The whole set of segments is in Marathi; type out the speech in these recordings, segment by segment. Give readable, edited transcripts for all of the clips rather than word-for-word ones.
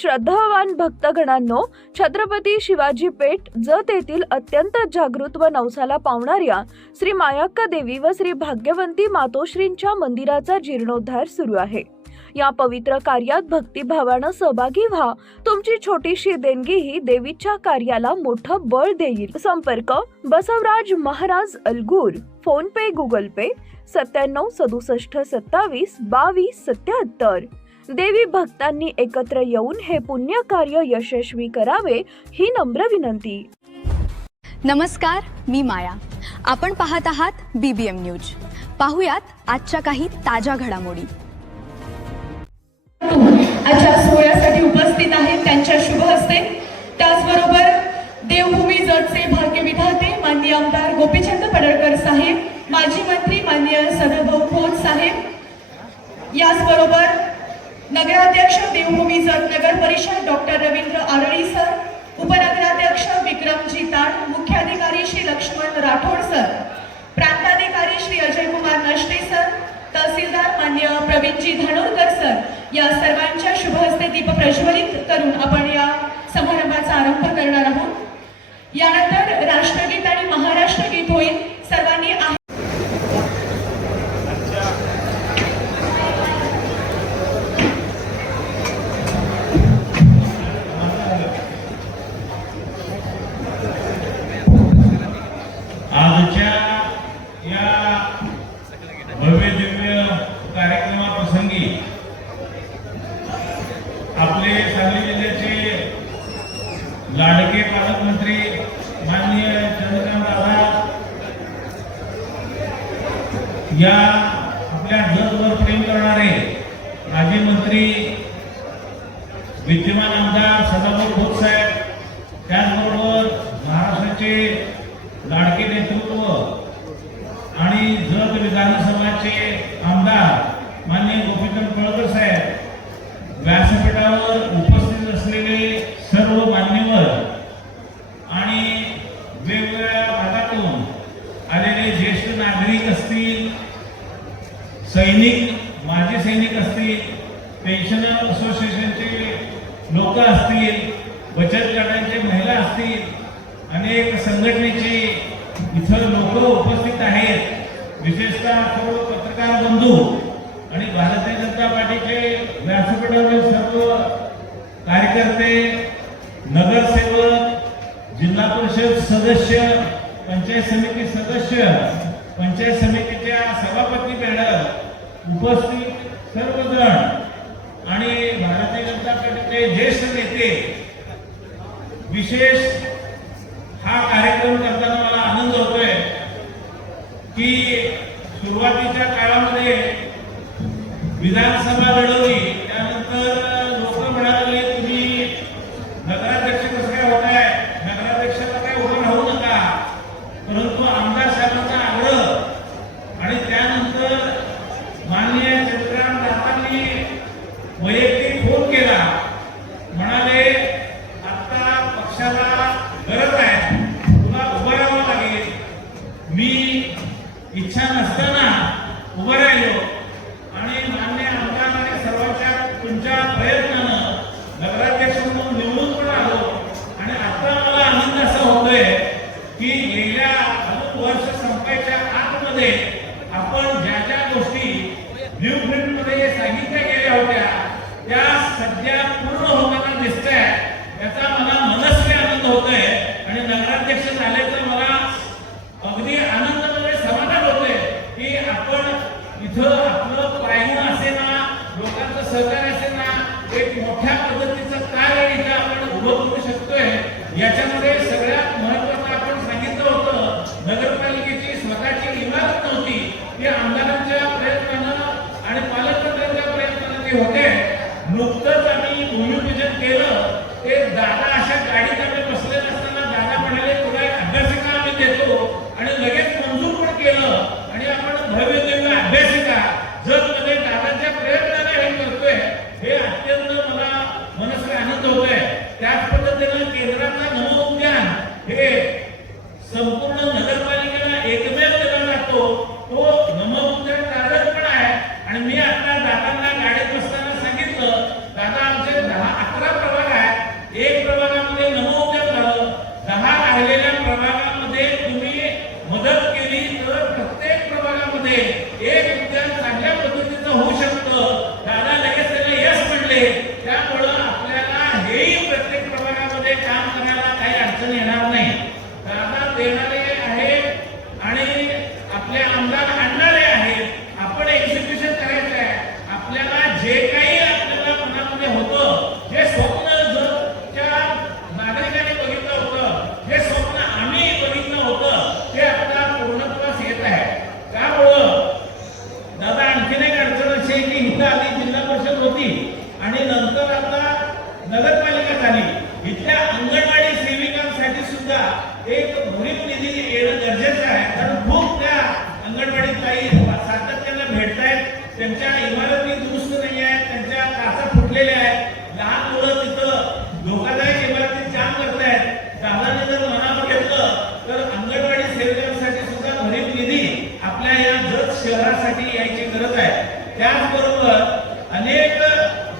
श्रद्धावान भक्तगणांनो, छत्रपती शिवाजी पेठ जत येथील अत्यंत जागृत व नवसाला पावणाऱ्या श्री मायाक्का देवी व श्री भाग्यवंती मातोश्रींच्या मंदिराचा जीर्णोद्धार सुरू आहे। या पवित्र कार्यात भक्तिभावानं सहभागी व्हा। तुमची छोटीशी देणगी ही देवीच्या कार्याला मोठं बळ देईल। संपर्क बसवराज महाराज अलगूर, फोन पे गुगल पे 9767272277। देवी भक्तांनी एकत्र येऊन हे पुण्य कार्य यशस्वी करावे ही नम्र विनंती। नमस्कार, मी माया। आपण पाहत आहात BBM न्यूज। पाहुयात आजच्या काही ताज्या घडामोडी। आजच्या सोहळ्यासाठी उपस्थित आहेत त्यांच्या शुभ हस्ते, त्याचबरोबर देवभूमी जतचे भाग्यविधाते माननीय आमदार गोपीचंद पडळकर साहेब, माजी मंत्री माननीय सदाभाऊ खोत साहेब, याचबरोबर नगराध्यक्ष देवभूमी जत नगर परिषद डॉक्टर रवींद्र आरळी सर, उपनगराध्यक्ष विक्रमजी ताट, मुख्याधिकारी श्री लक्ष्मण राठोड सर, प्रांताधिकारी श्री अजय कुमार नष्टे सर, तहसीलदार माननीय प्रवीणजी धनोरकर सर, या सर्वांच्या शुभ हस्ते दीप प्रज्वलित करून आपण या समारंभाचा आरंभ करणार आहोत। यानंतर राष्ट्रगीत आणि महाराष्ट्र गीत होईल। सर्वांनी आजच्या या भव्य दिव्य कार्यक्रमाप्रसंगी आपले सांगली जिल्ह्याचे लाडके पालकमंत्री माननीय चंद्रकांत दादा या आपल्या जतवर प्रेम करणारे माजी मंत्री विद्यमान आमदार सदाभाऊ खोत साहेब, त्याचबरोबर महाराष्ट्राचे लाडके नेतृत्व आणि जत विधानसभाचे आमदार माननीय गोपीचंद पडळकर साहेब, व्यासपीठावर उपस्थित असलेले सर्व मान्यवर आणि वेगवेगळ्या भागातून आलेले ज्येष्ठ नागरिक असतील, सैनिक, माजी सैनिक असतील, पेन्शनर असोसिएशनचे लोक असतील, बचत गटांचे महिला असतील, अनेक संघटनेचे इथं लोक उपस्थित आहेत। विशेषतः सर्व पत्रकार बंधू आणि भारतीय जनता पार्टीचे व्यासपीठावरील सर्व कार्यकर्ते, नगरसेवक, जिल्हा परिषद सदस्य, पंचायत समिती सदस्य, पंचायत समितीच्या सभापती मॅडम, उपस्थित सर्वजण आणि भारतीय जनता पार्टीचे ज्येष्ठ नेते, विशेष हा कार्यक्रम करताना मला आनंद होतोय की सुरुवातीच्या काळामध्ये विधानसभा लढवली, त्यानंतर लोक म्हणाले तुम्ही नगराध्यक्ष कसं काय होत आहे, नगराध्यक्षाला काय उभं राहू नका, परंतु आमदार साहेबांचा आग्रह आणि त्यानंतर माननीय चंद्रकांत दादांनी वैयक्तिक फोन केला, म्हणाले आता पक्षाला गरज आहे, तुला उभं राहावं लागेल। मी इच्छा नसताना उभं राहिलो आणि मान्य आमदारांनी सर्वांच्या तुमच्या प्रयत्नानं नगराध्यक्ष म्हणून निवडून पण आलो आणि आता मला आनंद असा होतोय की गेल्या वर्ष संपायच्या आतमध्ये आपण ज्या ज्या गोष्टी ब्ल्यू प्रिंटमध्ये सांगितल्या गेल्या होत्या त्या सध्या पूर्ण होताना दिसत आहे। याचा मला मनस्वी आनंद होतोय आणि नगराध्यक्ष झाल्याचं मला अगदी आनंद म्हणजे समाधान होतोय की आपण इथं आपलं पायगुण असे ना, लोकांचं सहकार्य असे ना, एक मोठ्या पद्धतीचं कार्य इथं आपण उभं करू शकतोय। याच्यामध्ये सगळ्यात महत्वाचं आपण सांगितलं होतं, नगरपालिकेची स्वतःची इमारत नव्हती, ती आमदारांच्या प्रयत्नानं आणि पालकमंत्र्यांच्या प्रयत्नानं ती होते। नुकतंच आम्ही भूमिपूजन केलं, ते दादा अशा गाडीत आम्ही बसलेले असताना दादा म्हणाले तुला एक अभ्यासिका आम्ही देतो आणि लगेच मंजूर पण केलं आणि आपण भव्य दिव्य अभ्यासिका जतमध्ये दादाच्या प्रयत्नाने हे करतोय, हे अत्यंत मला मनस्वी आनंद होतोय। त्याच पद्धतीने केंद्राचा नमो नगरपालिका झाली, इथल्या अंगणवाडी सेविकांसाठी सुद्धा एक भरीव निधी येणं गरजेचं आहे. कारण खूप त्या अंगणवाडी ताई सातत्यानं भेटतायत, त्यांच्या इमारती दुरुस्त नाही आहेत, त्यांच्या काचा फुटलेल्या आहेत, लहान मुलं तिथं धोकादायक इमारतीत काम करतायत. दादाने जर मनावर घेतलं तर अंगणवाडी सेविकांसाठी सुद्धा भरीव निधी आपल्या या जत शहरासाठी यायची गरज आहे. त्याचबरोबर अनेक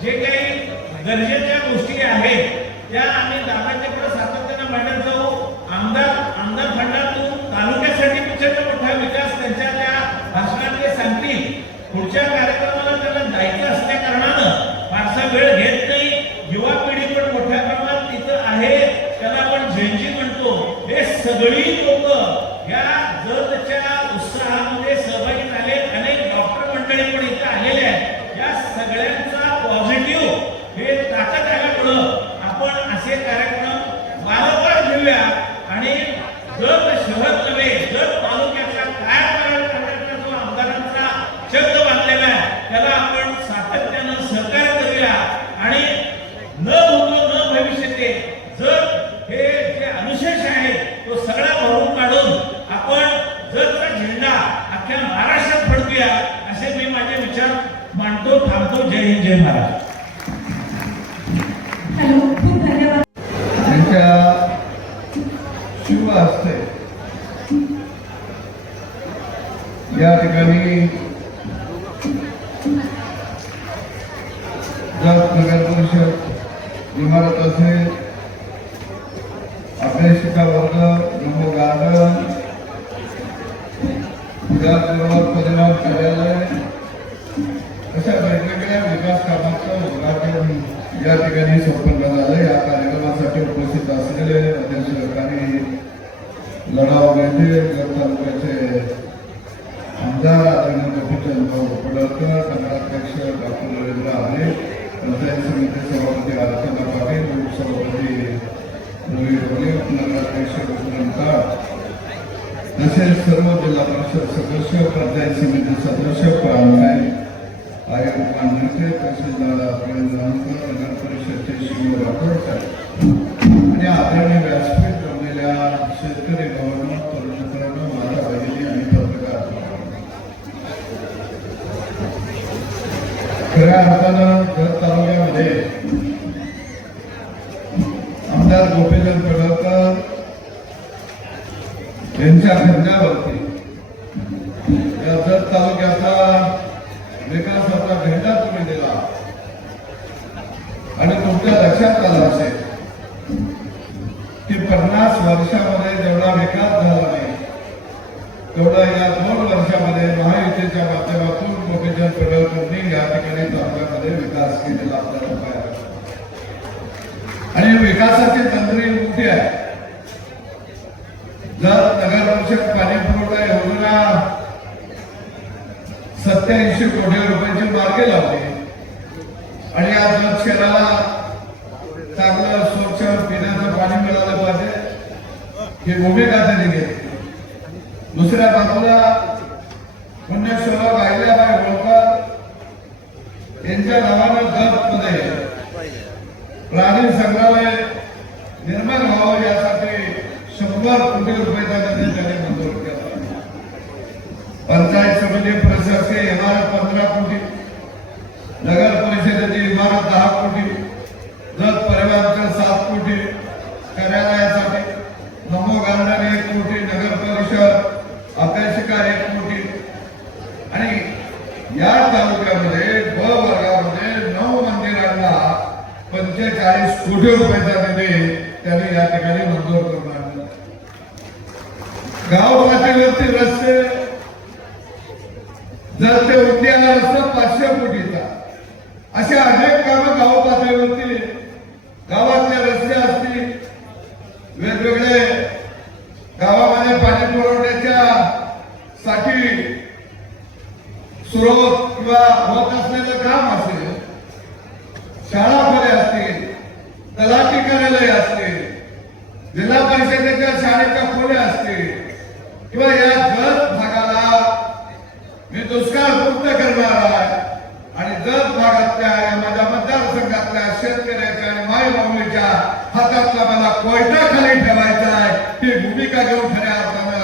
जे काही गरजेच्या गोष्टी आहेत त्या आम्ही दादाच्या पुढे सातत्यानं मांडत जाऊ. आमदार फंडातून तालुक्यासाठी प्रचंड मोठा विकास त्यांच्या त्या भाषणात ते सांगतील. पुढच्या कार्यक्रमाला त्याला जायचं असल्या कारणानं फारसा वेळ घेत नाही. युवा पिढी पण मोठ्या प्रमाणात तिथं आहे, त्याला आपण झेंजी म्हणतो. हे सगळी लोक या जतच्या उत्साहामध्ये सहभागी झाले. अनेक डॉक्टर मंडळी पण इथे आलेले आहेत. या सगळ्यांचा पॉझिटिव्ह हे ताकद आल्यामुळं आपण असे कार्यक्रम वारंवार घेऊया आणि जत शहर नव्हे जत तालुक्याचा काय करण्याचा जो आमदारांचा शब्द बांधलेला आहे त्याला आपण सातत्यानं सहकार्य करूया. आणि न भूतो न भविष्यते जत हे जे अनुशेष आहे तो सगळा भरून काढून आपण जतचा झेंडा अख्ख्या महाराष्ट्रात फडकूया असे मी माझे विचार मांडतो. थांबतो. जय हिंद, जय महाराष्ट्र. हॅलो, खूप धन्यवाद. त्यांच्या शुभ हस्ते या ठिकाणी जत नगर परिषद इमारत असेल, अभ्यासिका वर्ग, नमो गार्डन, विधानसभा परिणाम कार्यालय अशा वेगवेगळ्या विकास कामाचं उद्घाटन या ठिकाणी संपन्न झालं. या कार्यक्रमासाठी उपस्थित असलेले अध्यक्ष सरकारी लढाऊ नेते जत तालुक्याचे आमदार आदरणीय गोपीचंद पडळकर, नगराध्यक्ष डॉक्टर रवींद्र आले, पंचायत समिती सभापती अर्चना पाटील, उपसभापती रवी ढोले, नगराध्यक्ष विक्रम तसेच सर्व जिल्हा परिषद सदस्य, पंचायत समिती सदस्य, प्रांतायत आयुक्त नेते, तहसीलदार नगर परिषदचे शिव राठोड आणि आदरणीय व्यासपीठ जमलेल्या शेतकरी भवन, तरुण मित्रांनो, माझ्या भगिनी आणि पत्रकार, खऱ्या अर्थानं जत तालुक्यामध्ये आमदार गोपीचंद पडळकर यांच्या झेंड्यावरती या जत तालुक्याचा विकासाचा झेंडा तुम्ही दिला आणि तुमच्या लक्षात आलं असेल की 50 वर्षामध्ये जेवढा विकास झाला नाही तेवढा या 2 वर्षामध्ये महायुतीच्या माध्यमातून गोपीचंद पडळकरांनी या ठिकाणी तालुक्यामध्ये विकास केलेला आपल्याला पाहायला. आणि विकासाची तंत्री मोठी आहे. जर नगर परिषद पाणी पुरवठा योजना 87 कोटी रुपयांची मार्गे लावली आणि या जत शहराला चांगलं स्वच्छ पिण्याचं पाणी मिळालं पाहिजे ही भूमिका त्यांनी घेतली. दुसऱ्या बाजूला पुण्यश्लोक अहिल्याबाई होळकर यांच्या नावानं जतमध्ये प्राणी संग्रहालय निर्माण व्हावं यासाठी 100 कोटी रुपयाचा निधी त्यांनी मंजूर केला. पंचायत समिती प्रशासकीय इमारत 15 कोटी, नगर परिषदेची इमारत 10 कोटी, जत परिवाराच्या 7 कोटी, कार्यालयासाठी नमो गार्डन 1 कोटी, नगर परिषद अभ्यासिका 1 कोटी आणि या तालुक्यामध्ये ब वर्गामध्ये 9 मंदिरांना 45 कोटी रुपयाचा निधी त्यांनी या ठिकाणी मंजूर करून आणला. गाव पातळीवरती रस्ते जर ते उद्यान रस्ता 500 कोटीचा असे अनेक कामं गाव पातळीवरती गावातले रस्ते असतील, वेगवेगळे गावामध्ये पाणी पुरवठ्याच्या साठी स्रोत किंवा होत असलेलं काम असेल, शाळा खोल्या असतील, तलाठी कार्यालय असतील, जिल्हा परिषदेच्या शाळेच्या खोल्या असतील किंवा या जत भागाला मी दुष्काळ मुक्त करणार आहे आणि जत भागातल्या या माझ्या मतदारसंघातल्या शेतकरी मायमाऊलीच्या हातातला मला कोयता खाली ठेवायचा आहे ही भूमिका घेऊन खऱ्या अर्थानं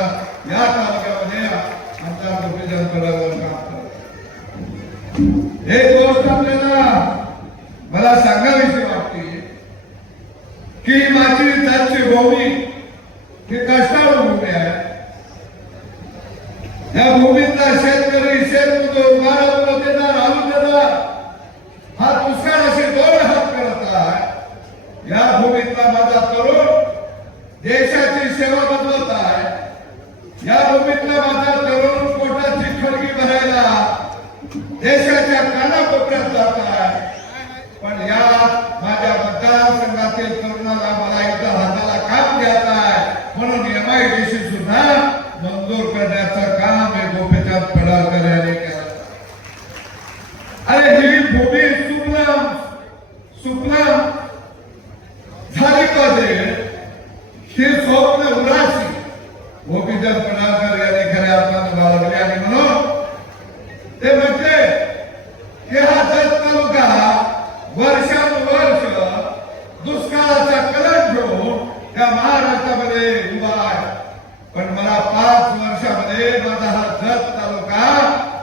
या तालुक्यामध्ये आमदार गोपीचंद पडळकर काम करतात. एक गोष्ट आपल्याला मला सांगावीशी वाटते की माझी जातची भूमी ही कष्टाळू भूमी आहे. या भूमीतला शेतकरी शेतमजूर हा दुष्काळाशी दोन हात करत आहे. या भूमीतला माझा तरुण देशाची सेवा बदलत आहे. या भूमीतला माझा तरुण पोटाची खडगी भरायला देशाच्या कानाकोपऱ्यात जात आहे. पण या माझ्या मतदारसंघातील तरुणाला मला इथं हाताला काम घ्यायचं आहे म्हणून MIDC सुद्धा मंजूर करण्याचं काम हे गोपीचंद पडळकर यांनी केलं. अरे ही भूमी सुप्लम झाली पाहिजे हे स्वप्न उरासी गोपीचंद पडळकर यांनी खऱ्या अर्थानं बाळगले आणि म्हणून ते म्हटले की हा जत तालुका वर्षानुवर्ष दुष्काळाचा कलंक घेऊन या महाराष्ट्रामध्ये उभा आहे. पण मला 5 वर्षामध्ये माझा हा जत तालुका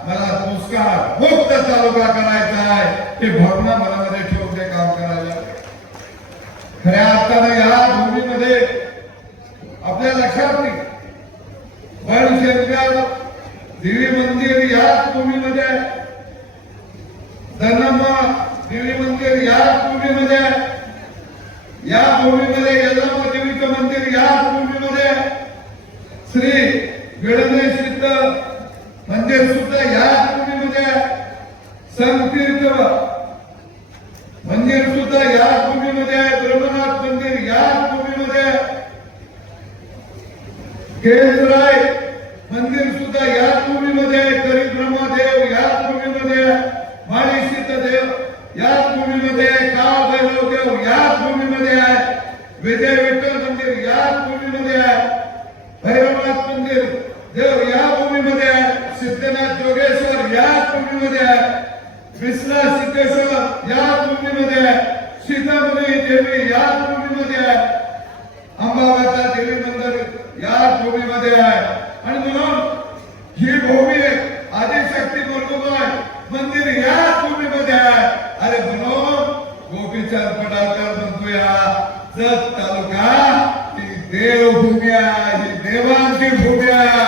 मला दुष्काळ मुक्त तालुका करायचा आहे हे भावना मनामध्ये ठेवून ते काम करायला. खऱ्या अर्थानं या भूमीमध्ये आपल्या लक्षात नाही बळशेतगाव देवी मंदिर याच भूमीमध्ये धर्मा देवी मंदिर याच भूमीमध्ये या भूमीमध्ये यल्लामा देवीचं मंदिर याच भूमीमध्ये श्री विडंबे सिद्ध मंदिर सुद्धा याच भूमीमध्ये संतीर्थ मंदिर सुद्धा याच भूमीमध्ये ब्रह्मनाथ मंदिर याच भूमीमध्ये केसराय मंदिर सुद्धा याच भूमीमध्ये करी ब्रह्मदेव याच भूमीमध्ये माळी सीतादेव याच भूमीमध्ये काळ भैरव देव याच भूमीमध्ये आहे. विजय विठ्ठल मंदिर याच भूमीमध्ये आहे. भैरवनाथ मंदिर देव या भूमीमध्ये आहे. सिद्धनाथ जोगेश्वर याच भूमीमध्ये आहे. विश्वनाथ सिद्धेश्वर याच भूमीमध्ये आहे. सीतामणी देवी याच भूमीमध्ये आहे. अंबाबाचा देवी मंदिर याच भूमीमध्ये आहे. आणि म्हणून ही भूमी आदिशक्ती मर्दुबाई मंदिर याच भूमीमध्ये आहे. अरे म्हणून गोपीचंद पडळकर म्हणतोय जत तालुका ही देवभूमी आहे, ही देवांची भूमी आहे.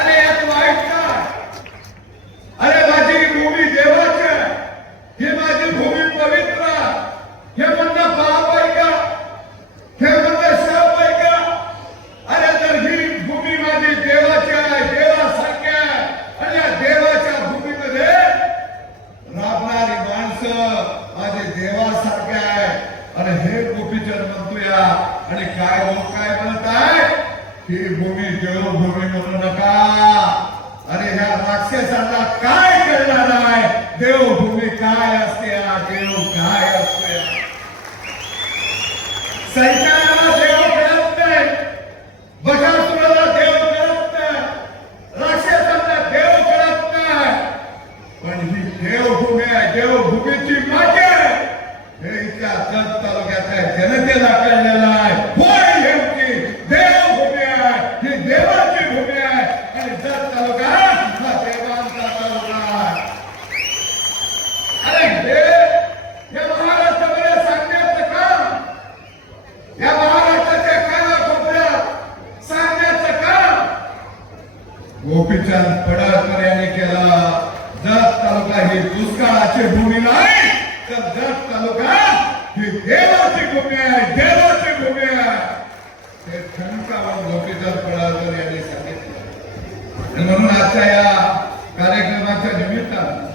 अरे यात वाईट काय? अरे माझी भूमी देवाची आहे, ही माझी भूमी पवित्र आहे. हे म्हणणं पाप आहे का? हे म्हणणं शाप आहे का? अरे तर ही भूमी माझी देवाची आहे, देवासारखी आहे. आणि या देवाच्या भूमीमध्ये राबणारी माणसं माझे देवासारखे आहे. आणि हे गोपीचंद म्हणतोय आणि काय लोक काय म्हणत आहे ही भूमी देवभूमी म्हणू नका. अरे ह्या राक्षसांना काय कळणार आहे देवभूमी काय असते, देव काय असते. सैतानाला देव कळत नाही, बकासुराला देव कळत नाही, राक्षसांना देव कळत नाही. पण ही देवभूमी आहे, देवभूमीची माती आहे. हे इथल्या जत तालुक्यातल्या जनतेला कळलेलं आहे. होय ही देवभूमी आहे, ही देवाची भूमी आहे. आणि जत तालुका हा देवांचा तालुका आहे. अरे हे या महाराष्ट्रामध्ये सांगण्याचं काम, या महाराष्ट्राच्या कानाकोपऱ्यात सांगण्याचं काम गोपीचंद पडळकर यांनी केलं. जत तालुका ही दुष्काळाची भूमी नाही, तर जत तालुका ही देवाची भूमी आहे, देवाची भूमी आहे. हे ठणकावून गोपीचंद पडळकर यांनी सांगितलं. आणि म्हणून आजच्या या कार्यक्रमाच्या निमित्तानं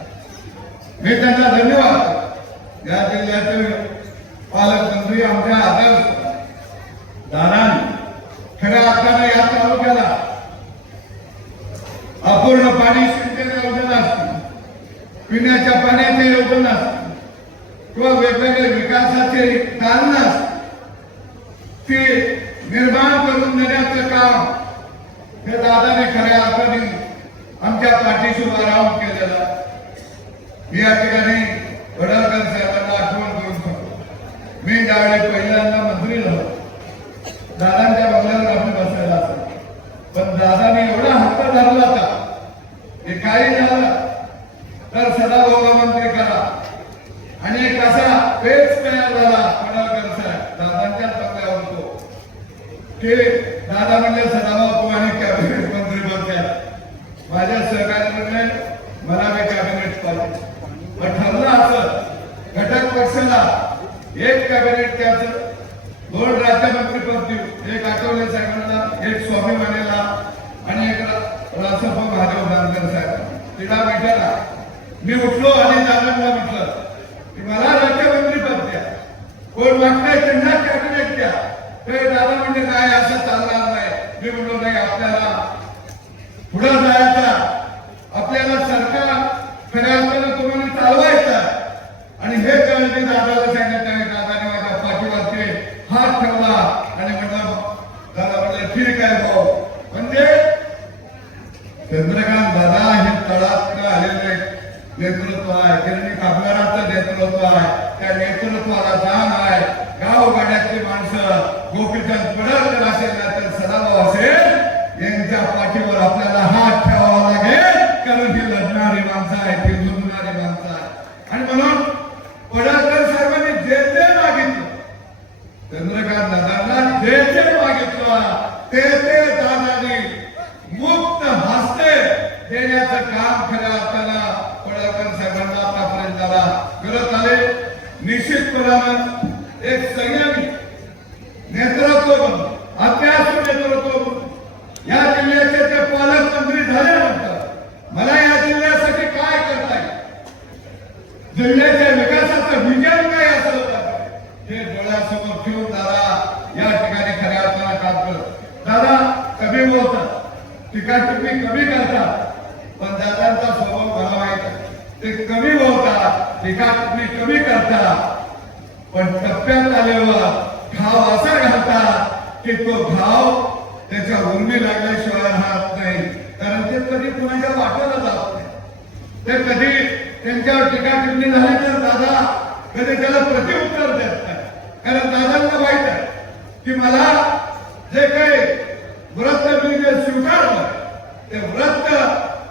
मी त्यांना धन्यवाद या जिल्ह्याचे पालकमंत्री आमच्या आदर्श दारांनी खऱ्या अर्थानं या तालुक्याला अपूर्ण पाणी सिंचन योजना असतील, पिण्याच्या पाण्याची योजना असतील किंवा वेगवेगळे विकासाचे कारण असतील ते निर्माण करून देण्याचं काम हे दादाने खऱ्या अर्थाने आमच्या पाठीशी उभा राहून केलेलं. मी या ठिकाणी पडळकर साहेबांना आठवण पेच तयार झाला पडळकर साहेब दादांच्या पत्त्यावर तो की दादा म्हणजे सदाभाऊ तू आणि कॅबिनेट मंत्री बनतात माझ्या सहकार्याने मला काही कॅबिनेट पाहिजे पण ठरलं असं घटक पक्षाला एक कॅबिनेट द्यायचं 2 राज्यमंत्रीपद देऊ एक आठवले साहेबांना एक स्वाभिमानीला आणि एक रासप महादेव जानकर साहेब तिला भेटायला मी उठलो आणि दादांना म्हटलं की मला राज्यमंत्रीपद द्या कोण मागताय त्यांना कॅबिनेट द्या ते दादा म्हणजे काय असं चालणार नाही मी म्हणलो नाही आपल्याला पुढे जायचा आपल्याला सरकार खऱ्या अर्थानं तुम्हाला चालवायचं आणि हे कळले दादाला सांगितलं आहे दादाने माझ्या पाठीवरती हात ठेवला आणि म्हणलं दादा म्हणले ठीक आहे भाऊ म्हणजे चंद्रकांत दादा हे तळात आलेले नेतृत्व आहे गिरणी कामगारांचं नेतृत्व आहे त्या नेतृत्वाला जाण आहे गावगाड्यातली माणसं गोपीचंद पडळकर असेल ना तर सदाभाऊ असेल यांच्या पाठीवर आपल्याला हात ठेवावा लागेल कारण ही लढणारी माणसं आहेत ही झुंजणारी माणसं आहेत आणि म्हणून पडळकर साहेबांनी जे जे मागितलं चंद्रकांत दादांना जे जे मागितलं ते दादांनी मुक्त हस्ते देण्याचं काम खऱ्या अर्थानं पडळकर साहेबांना आतापर्यंत त्याला करत आले निश्चितपणानं एक संयमी नेतृत्व बनून अत्यासू नेतृत्व बनून या जिल्ह्याचे ते पालकमंत्री झाल्यानंतर मला या जिल्ह्यासाठी काय करता येईल जिल्ह्याच्या विकासाचं विजन काय असलं हे डोळ्यासमोर ठेवून दादा या ठिकाणी खऱ्या अर्थानं काम करत दादा कमी बोलतात टीका टिप्पणी कमी करतात पण दादांचा स्वभाव मला माहित आहे ते कमी बोलतात टीका टिप्पणी कमी करतात पण टप्प्यात आल्यावर घाव असा घालतात की तो घाव त्याच्या उर्मी लागल्याशिवाय राहत नाही कारण ते कधी कुणाच्या वाट्याला जात नाही ते कधी त्यांच्यावर टीका टिप्पणी झाली तर दादा कधी त्याला प्रत्युत्तर देत नाही कारण दादांना माहित आहे की मला जे काही व्रत मी जे स्वीकारलं ते व्रत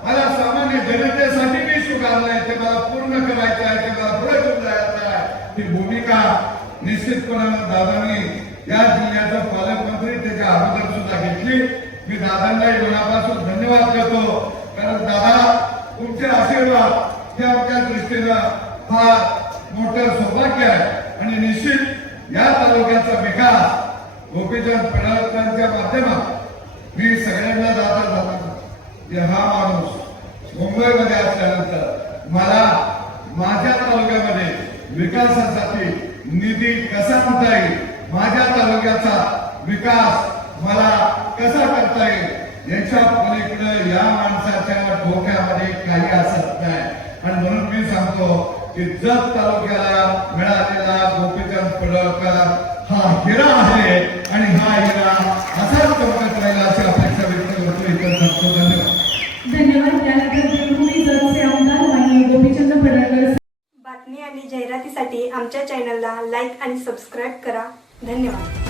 मला सामान्य जनतेसाठी मी स्वीकारलंय ते मला पूर्ण करायचं आहे ते मला पुढे घेऊन जायचं आहे ही भूमिका निश्चितपणानं दादांनी या जिल्ह्याचा पालकमंत्री त्याच्या अगोदर सुद्धा घेतली मी दादांनाही मनापासून धन्यवाद करतो कारण दादा तुमचे आशीर्वाद हे आमच्या दृष्टीनं फार मोठं सौभाग्य आहे आणि निश्चित या तालुक्याचा विकास गोपीचंद पडळकरांच्या माध्यमात मी सगळ्यांना जाता की हा माणूस मुंबईमध्ये असल्यानंतर मला माझ्या तालुक्यामध्ये विकासासाठी निधी कसा आणता येईल माझ्या तालुक्याचा विकास मला कसा करता येईल याच्या पलीकडे या माणसाच्या डोक्यामध्ये काही असत नाही आणि म्हणून मी सांगतो की जत तालुक्याला मिळालेला गोपीचंद पडळकर हा हिरा आहे आणि हा हिरा असाच चमकत राहिला अशी अपेक्षा व्यक्त करतो इतर सांगतो धन्यवाद त्यानंतर देवभूमी जतचे आमदार माननीय गोपीचंद पडळकर बातमी आणि जाहिरातीसाठी आमच्या चॅनलला लाईक आणि सबस्क्राईब करा धन्यवाद.